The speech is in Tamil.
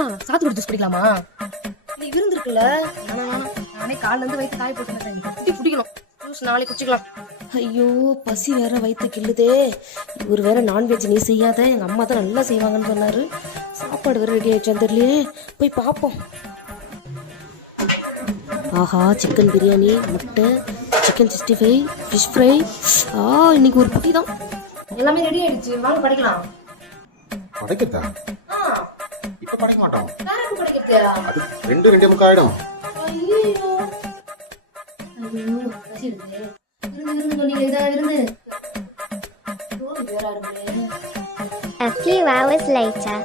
ஏமா சாத்துக்குடி ஜூஸ் குடிக்கலாமா? நீ விருந்து இருக்குல்ல, நானே காலைல இருந்து வயிற்று காய போட்டு குட்டி பிடிக்கணும். ஜூஸ் நாளைக்கு குடிச்சிக்கலாம். ஐயோ பசி வேற வயிற்று கிள்ளுதே. இவர் வேற நான்வெஜ் நீ செய்யாத, எங்க அம்மா தான் நல்லா செய்வாங்கன்னு சொன்னாரு. சாப்பாடு வேற ரெடி ஆயிடுச்சான்னு தெரியலையே, போய் பார்ப்போம். ஆஹா, சிக்கன் பிரியாணி, முட்டை, சிக்கன் 65, ஃபிஷ் ஃப்ரை. இன்னைக்கு ஒரு குட்டி தான். எல்லாமே ரெடி ஆயிடுச்சு, வாங்க படிக்கலாம். படைக்கிறதா? இப்ப படைக்க மாட்டோம். அது 2:45 ஆயிடும். A few hours later.